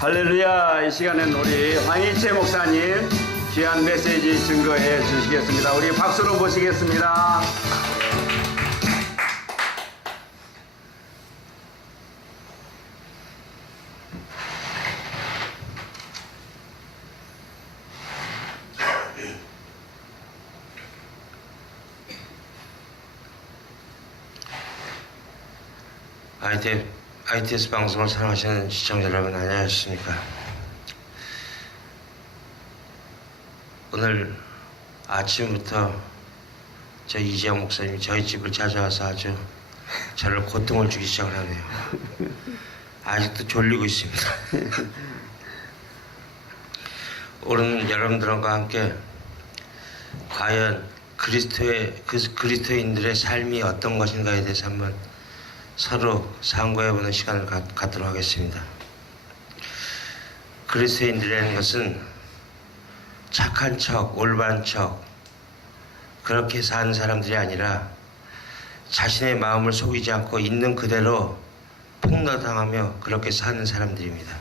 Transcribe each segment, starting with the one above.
할렐루야. 이 시간엔 우리 황희채 목사님 귀한 메시지 증거해 주시겠습니다. 우리 박수로 모시겠습니다. ITS 방송을 사랑하시는 시청자 여러분, 안녕하십니까. 오늘 아침부터 저희 이재영 목사님이 저희 집을 찾아와서 아주 저를 고통을 주기 시작을 하네요. 아직도 졸리고 있습니다. 오늘 여러분들과 함께 과연 그리스도인들의 삶이 어떤 것인가에 대해서 한번 서로 상고해보는 시간을 갖도록 하겠습니다. 그리스도인들이라는 것은 착한 척, 올바른 척 그렇게 사는 사람들이 아니라 자신의 마음을 속이지 않고 있는 그대로 폭로당하며 그렇게 사는 사람들입니다.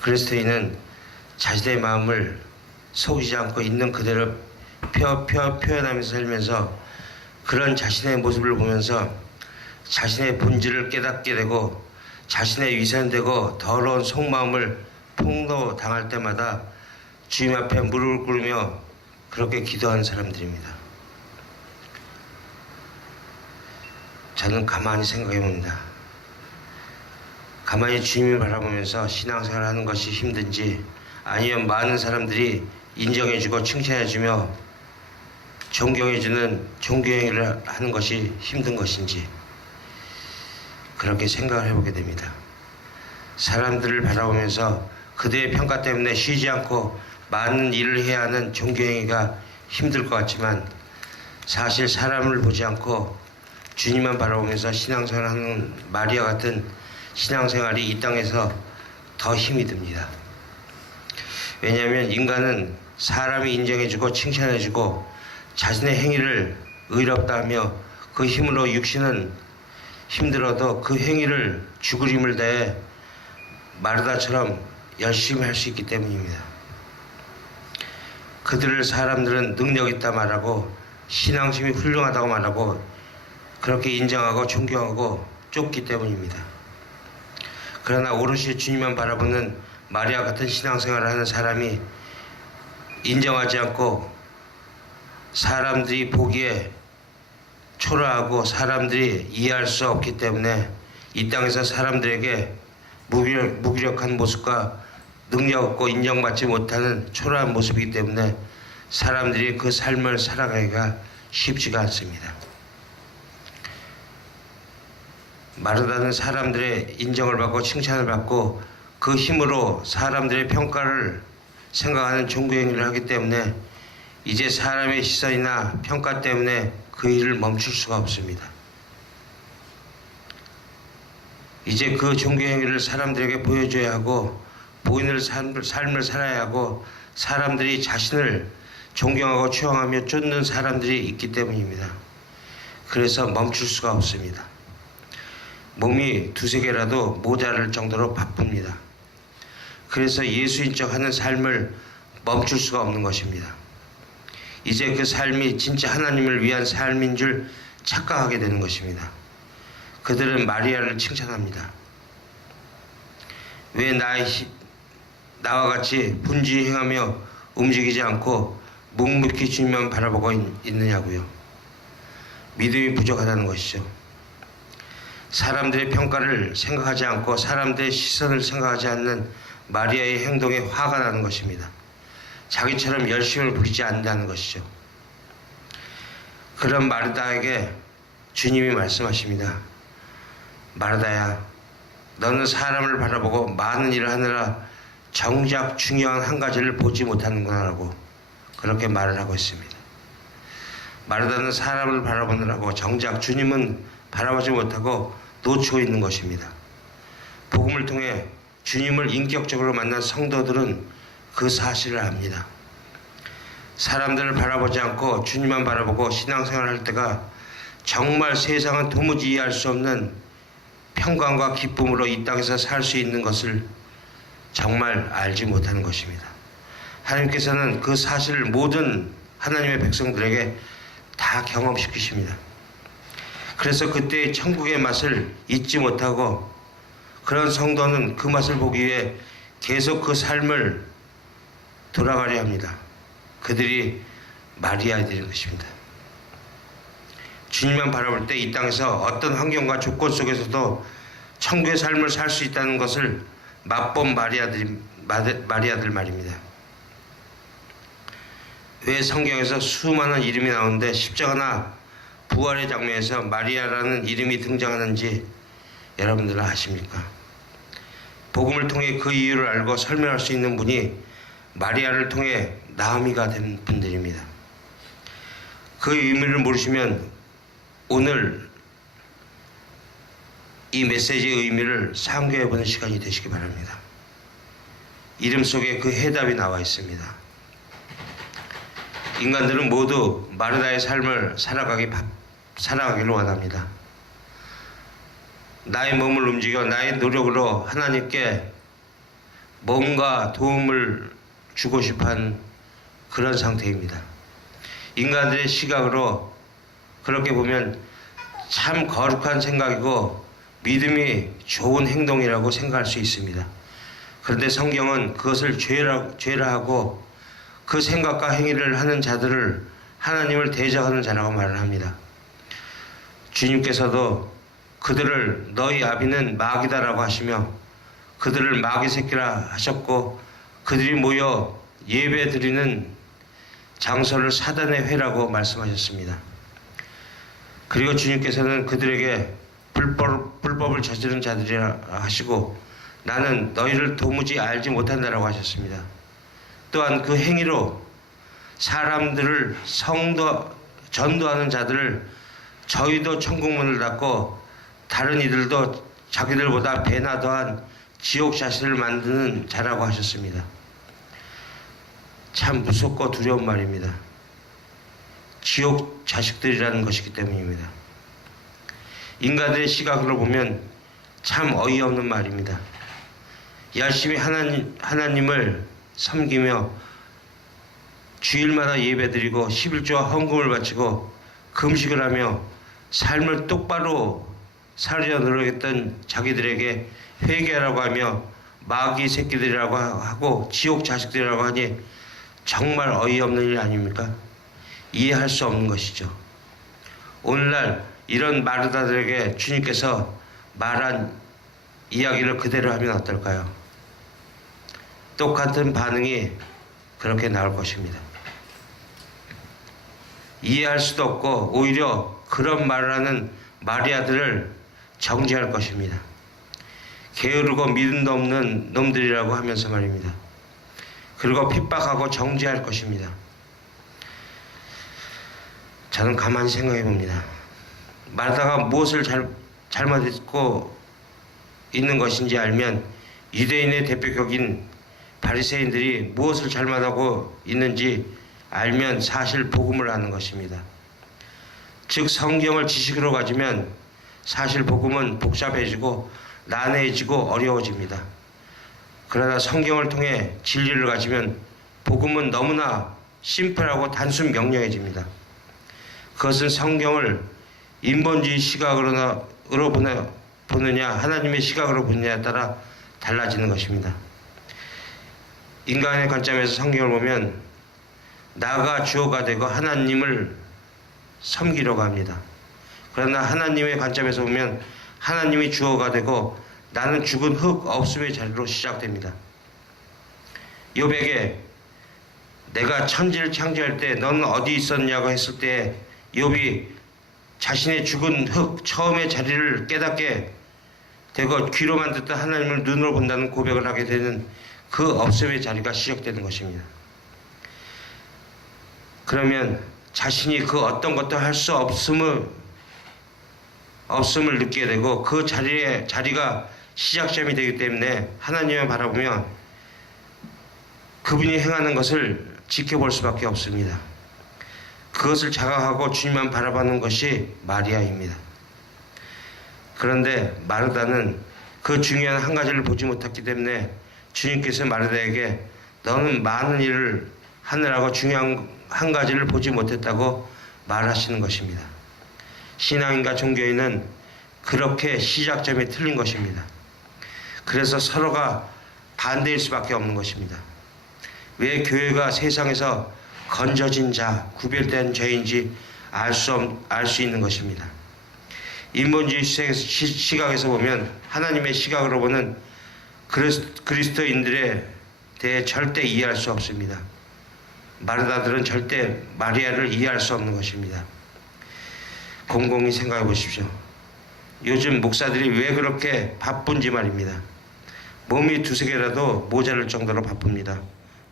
그리스도인은 자신의 마음을 속이지 않고 있는 그대로 표현하면서 살면서 그런 자신의 모습을 보면서 자신의 본질을 깨닫게 되고 자신의 위선되고 더러운 속마음을 폭로당할 때마다 주님 앞에 무릎을 꿇으며 그렇게 기도하는 사람들입니다. 저는 가만히 생각해 봅니다. 가만히 주님을 바라보면서 신앙생활을 하는 것이 힘든지, 아니면 많은 사람들이 인정해주고 칭찬해주며 존경해주는 종교행위를 하는 것이 힘든 것인지 그렇게 생각을 해보게 됩니다. 사람들을 바라보면서 그들의 평가 때문에 쉬지 않고 많은 일을 해야 하는 종교행위가 힘들 것 같지만, 사실 사람을 보지 않고 주님만 바라보면서 신앙생활을 하는 마리아 같은 신앙생활이 이 땅에서 더 힘이 듭니다. 왜냐하면 인간은 사람이 인정해주고 칭찬해주고 자신의 행위를 의롭다 하며 그 힘으로 육신은 힘들어도 그 행위를 죽을 힘을 다해 마르다처럼 열심히 할 수 있기 때문입니다. 그들을 사람들은 능력 있다 말하고 신앙심이 훌륭하다고 말하고 그렇게 인정하고 존경하고 쫓기 때문입니다. 그러나 오롯이 주님만 바라보는 마리아 같은 신앙생활을 하는 사람이 인정하지 않고 사람들이 보기에 초라하고 사람들이 이해할 수 없기 때문에 이 땅에서 사람들에게 무기력한 모습과 능력 없고 인정받지 못하는 초라한 모습이기 때문에 사람들이 그 삶을 살아가기가 쉽지가 않습니다. 마르다는 사람들의 인정을 받고 칭찬을 받고 그 힘으로 사람들의 평가를 생각하는 종교행위를 하기 때문에 이제 사람의 시선이나 평가 때문에 그 일을 멈출 수가 없습니다. 이제 그 종교행위를 사람들에게 보여줘야 하고 보이는 삶을 살아야 하고 사람들이 자신을 존경하고 추앙하며 쫓는 사람들이 있기 때문입니다. 그래서 멈출 수가 없습니다. 몸이 두세 개라도 모자랄 정도로 바쁩니다. 그래서 예수인 척 하는 삶을 멈출 수가 없는 것입니다. 이제 그 삶이 진짜 하나님을 위한 삶인 줄 착각하게 되는 것입니다. 그들은 마리아를 칭찬합니다. 왜 나와 같이 분주히 행하며 움직이지 않고 묵묵히 주님만 바라보고 있느냐고요. 믿음이 부족하다는 것이죠. 사람들의 평가를 생각하지 않고 사람들의 시선을 생각하지 않는 마리아의 행동에 화가 나는 것입니다. 자기처럼 열심을 부리지 않는다는 것이죠. 그런 마르다에게 주님이 말씀하십니다. 마르다야, 너는 사람을 바라보고 많은 일을 하느라 정작 중요한 한 가지를 보지 못하는구나 라고 그렇게 말을 하고 있습니다. 마르다는 사람을 바라보느라고 정작 주님은 바라보지 못하고 놓치고 있는 것입니다. 복음을 통해 주님을 인격적으로 만난 성도들은 그 사실을 압니다. 사람들을 바라보지 않고 주님만 바라보고 신앙생활을 할 때가 정말 세상은 도무지 이해할 수 없는 평강과 기쁨으로 이 땅에서 살 수 있는 것을 정말 알지 못하는 것입니다. 하나님께서는 그 사실을 모든 하나님의 백성들에게 다 경험시키십니다. 그래서 그때의 천국의 맛을 잊지 못하고 그런 성도는 그 맛을 보기 위해 계속 그 삶을 돌아가려 합니다. 그들이 마리아들인 것입니다. 주님만 바라볼 때 이 땅에서 어떤 환경과 조건 속에서도 천국의 삶을 살 수 있다는 것을 맛본 마리아들 말입니다. 왜 성경에서 수많은 이름이 나오는데 십자가나 부활의 장면에서 마리아라는 이름이 등장하는지 여러분들은 아십니까? 복음을 통해 그 이유를 알고 설명할 수 있는 분이 마리아를 통해 나아미가 된 분들입니다. 그 의미를 모르시면 오늘 이 메시지의 의미를 상고해보는 시간이 되시기 바랍니다. 이름 속에 그 해답이 나와 있습니다. 인간들은 모두 마르다의 삶을 살아가기를 원합니다. 나의 몸을 움직여 나의 노력으로 하나님께 뭔가 도움을 주고 싶어하는 그런 상태입니다. 인간들의 시각으로 그렇게 보면 참 거룩한 생각이고 믿음이 좋은 행동이라고 생각할 수 있습니다. 그런데 성경은 그것을 죄라 하고 그 생각과 행위를 하는 자들을 하나님을 대적하는 자라고 말을 합니다. 주님께서도 그들을 너희 아비는 마귀다라고 하시며 그들을 마귀 새끼라 하셨고 그들이 모여 예배 드리는 장소를 사단의 회라고 말씀하셨습니다. 그리고 주님께서는 그들에게 불법을 저지른 자들이라 하시고 나는 너희를 도무지 알지 못한다라고 하셨습니다. 또한 그 행위로 사람들을 전도하는 자들을 저희도 천국문을 닫고 다른 이들도 자기들보다 배나 더한 지옥 자식을 만드는 자라고 하셨습니다. 참 무섭고 두려운 말입니다. 지옥 자식들이라는 것이기 때문입니다. 인간들의 시각으로 보면 참 어이없는 말입니다. 열심히 하나님을 섬기며 주일마다 예배드리고 11조와 헌금을 바치고 금식을 하며 삶을 똑바로 살려 노력했던 자기들에게 회개하라고 하며 마귀 새끼들이라고 하고 지옥 자식들이라고 하니 정말 어이없는 일 아닙니까? 이해할 수 없는 것이죠. 오늘날 이런 마르다들에게 주님께서 말한 이야기를 그대로 하면 어떨까요? 똑같은 반응이 그렇게 나올 것입니다. 이해할 수도 없고 오히려 그런 말을 하는 마리아들을 정죄할 것입니다. 게으르고 믿음도 없는 놈들이라고 하면서 말입니다. 그리고 핍박하고 정죄할 것입니다. 저는 가만히 생각해 봅니다. 마르다가 무엇을 잘못했고 있는 것인지 알면 유대인의 대표격인 바리새인들이 무엇을 잘못하고 있는지 알면 사실 복음을 아는 것입니다. 즉 성경을 지식으로 가지면 사실 복음은 복잡해지고 난해해지고 어려워집니다. 그러나 성경을 통해 진리를 가지면 복음은 너무나 심플하고 단순 명료해집니다. 그것은 성경을 인본주의 시각으로 보느냐 하나님의 시각으로 보느냐에 따라 달라지는 것입니다. 인간의 관점에서 성경을 보면 나가 주어가 되고 하나님을 섬기려고 합니다. 그러나 하나님의 관점에서 보면 하나님이 주어가 되고 나는 죽은 흙 없음의 자리로 시작됩니다. 욥에게 내가 천지를 창조할 때 너는 어디 있었냐고 했을 때 욥이 자신의 죽은 흙 처음의 자리를 깨닫게 되고 귀로만 듣던 하나님을 눈으로 본다는 고백을 하게 되는 그 없음의 자리가 시작되는 것입니다. 그러면 자신이 그 어떤 것도 할 수 없음을 느끼게 되고 그 자리가 시작점이 되기 때문에 하나님을 바라보며 그분이 행하는 것을 지켜볼 수밖에 없습니다. 그것을 자각하고 주님만 바라보는 것이 마리아입니다. 그런데 마르다는 그 중요한 한 가지를 보지 못했기 때문에 주님께서 마르다에게 너는 많은 일을 하느라고 중요한 한 가지를 보지 못했다고 말하시는 것입니다. 신앙인과 종교인은 그렇게 시작점이 틀린 것입니다. 그래서 서로가 반대일 수밖에 없는 것입니다. 왜 교회가 세상에서 건져진 자, 구별된 죄인지 알 수 있는 것입니다. 인본주의 시각에서 보면, 하나님의 시각으로 보는 그리스도인들에 대해 절대 이해할 수 없습니다. 마르다들은 절대 마리아를 이해할 수 없는 것입니다. 곰곰이 생각해 보십시오. 요즘 목사들이 왜 그렇게 바쁜지 말입니다. 몸이 두세 개라도 모자랄 정도로 바쁩니다.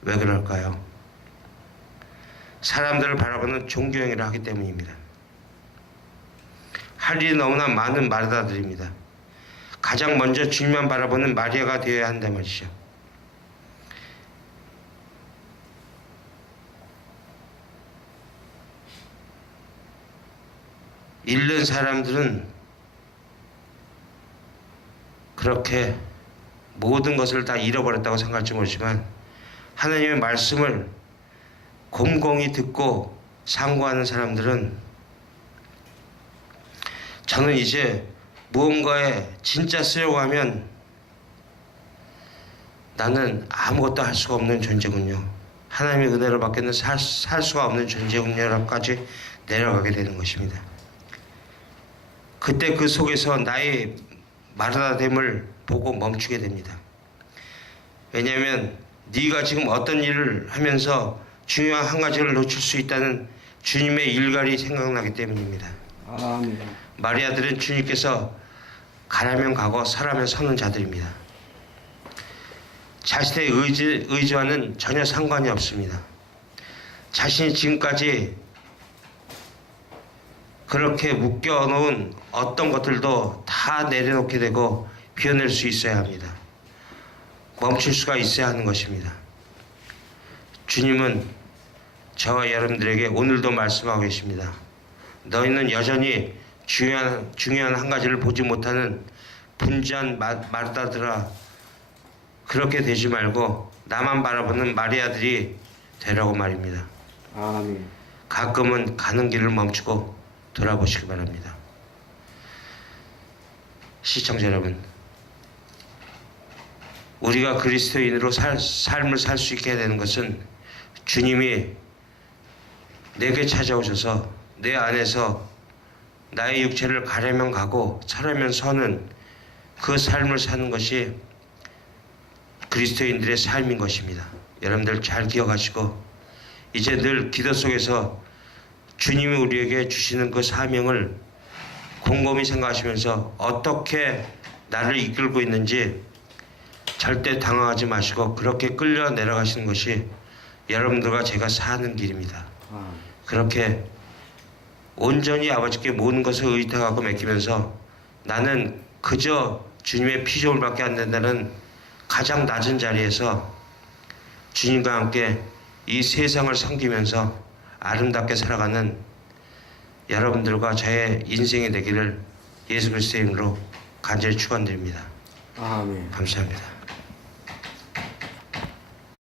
왜 그럴까요? 사람들을 바라보는 종교행위를 하기 때문입니다. 할 일이 너무나 많은 마르다들입니다. 가장 먼저 주님만 바라보는 마리아가 되어야 한단 말이죠. 잃는 사람들은 그렇게 모든 것을 다 잃어버렸다고 생각할지 모르지만, 하나님의 말씀을 곰곰이 듣고 상고하는 사람들은, 저는 이제 무언가에 진짜 쓰려고 하면 나는 아무것도 할 수가 없는 존재군요, 하나님의 은혜로 밖에는 살 수가 없는 존재군요라고까지 내려가게 되는 것입니다. 그때 그 속에서 나의 마르다됨을 보고 멈추게 됩니다. 왜냐하면 네가 지금 어떤 일을 하면서 중요한 한 가지를 놓칠 수 있다는 주님의 일갈이 생각나기 때문입니다. 아멘. 마리아들은 주님께서 가라면 가고 서라면 서는 자들입니다. 자신의 의지와는 전혀 상관이 없습니다. 자신이 지금까지 그렇게 묶여놓은 어떤 것들도 다 내려놓게 되고 비워낼 수 있어야 합니다. 멈출 수가 있어야 하는 것입니다. 주님은 저와 여러분들에게 오늘도 말씀하고 계십니다. 너희는 여전히 중요한 한 가지를 보지 못하는 분주한 마르다들아, 그렇게 되지 말고 나만 바라보는 마리아들이 되라고 말입니다. 아멘. 가끔은 가는 길을 멈추고 돌아보시기 바랍니다. 시청자 여러분, 우리가 그리스도인으로 삶을 살 수 있게 되는 것은 주님이 내게 찾아오셔서 내 안에서 나의 육체를 가려면 가고 서려면 서는 그 삶을 사는 것이 그리스도인들의 삶인 것입니다. 여러분들 잘 기억하시고, 이제 늘 기도 속에서 주님이 우리에게 주시는 그 사명을 곰곰이 생각하시면서 어떻게 나를 이끌고 있는지 절대 당황하지 마시고 그렇게 끌려 내려가시는 것이 여러분들과 제가 사는 길입니다. 그렇게 온전히 아버지께 모든 것을 의탁하고 맡기면서 나는 그저 주님의 피조물밖에 안 된다는 가장 낮은 자리에서 주님과 함께 이 세상을 섬기면서 아름답게 살아가는 여러분들과 저의 인생이 되기를 예수 그리스도의 이름으로 간절히 축원드립니다. 아멘. 감사합니다.